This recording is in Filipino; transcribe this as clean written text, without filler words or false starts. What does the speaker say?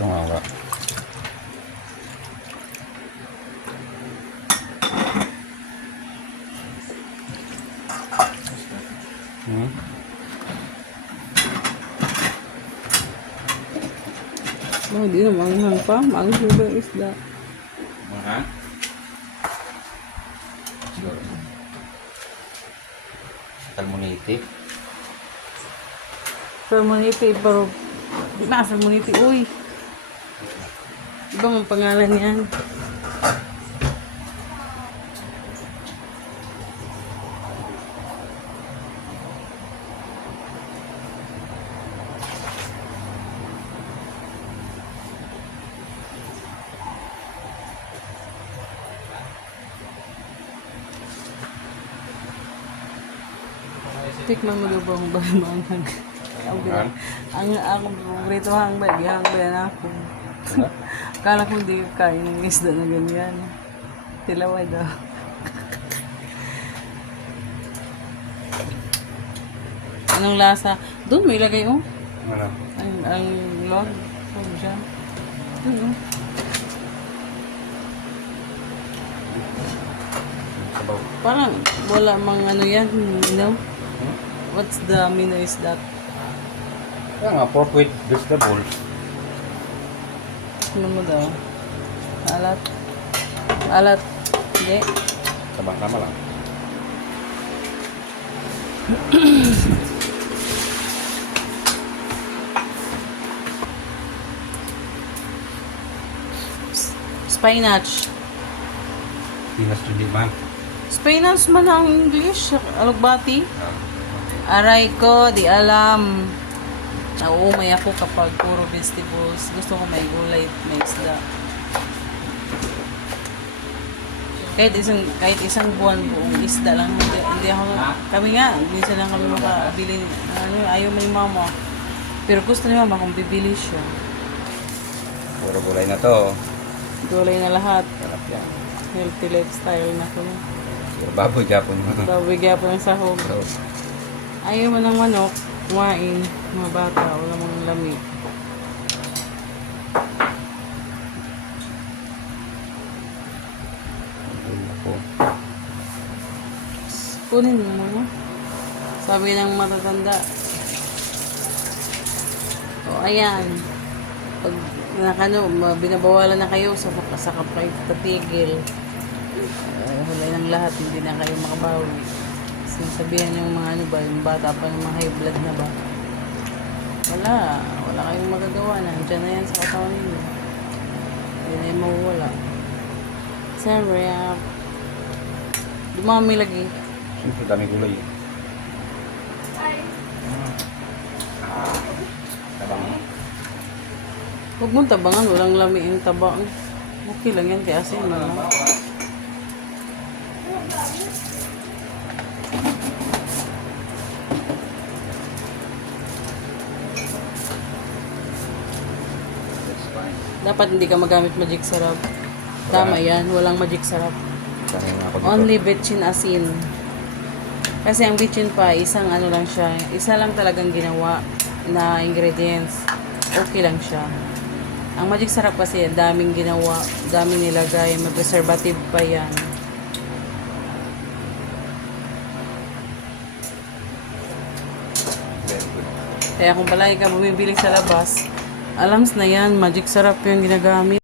Ito nga ba? Oh, di na manghang pa. Manghang ba yung isda? Manghang? Salmonite. Salmonite, pero di na salmonite. Uy! Ibang ang pangalan yan. Tikman mo daw ba ang manghang? Ang paborito hang ba? Ihang ba yan ako? Kala ko hindi kain ng isda na ganyan. Tilaway daw. Anong lasa? Doon may lagay oh. Ano? Ang log. Ano siya? Doon oh. Sabaw. Parang wala mang ano yan. You know? What's the menu is that? Kaya nga, pork with vegetables. Ano mo daw? Alat? Alat? Hindi? Tama lang. Spinach. Pinas hindi man. Spinach man ang English. Alugbati. Aray ko, di alam. Nauumay ako kapag puro vegetables. Gusto ko may gulay, may isda. Kahit isang buwan buong isda lang. Hindi ako, kami nga, minsan lang kami makabili. Ayaw may mama. Pero gusto ni mama kung bibili siya. Puro gulay na to. Gulay na lahat. Sarap yan. Healthy lifestyle na ko. Puro baboy Japon. Babigyan po ng sahog. Ayaw mo ng manok, kumain, mga bata, wala mong lami. Kunin mo muna. Sabi ng matatanda. O ayan. Pag binabawalan na kayo sa kayo tatigil. Hulay ng lahat, hindi na kayo makabawi. Sabihan yung mga ano ba, yung bata pa, yung mga high blood na ba? Wala kayong magagawa na. Diyan na yan sa katawan ninyo. Hindi na yung mawawala. Sarap. Dumami lagi. Siyempre, dami gulay. Tabang. Huwag mong tabangan, walang lami yung tabang. Okay lang yan, kaya asin na lang. Dapat hindi ka magamit magic sarap. Tama yan, walang magic sarap. Only betchin asin. Kasi ang betchin pa, isang ano lang siya. Isa lang talagang ginawa na ingredients. Okay lang siya. Ang magic sarap kasi, daming ginawa, daming nilagay, may preservative pa yan. Kaya kung palagi ka bumibili sa labas, alams na yan, magic sarap yung ginagamit.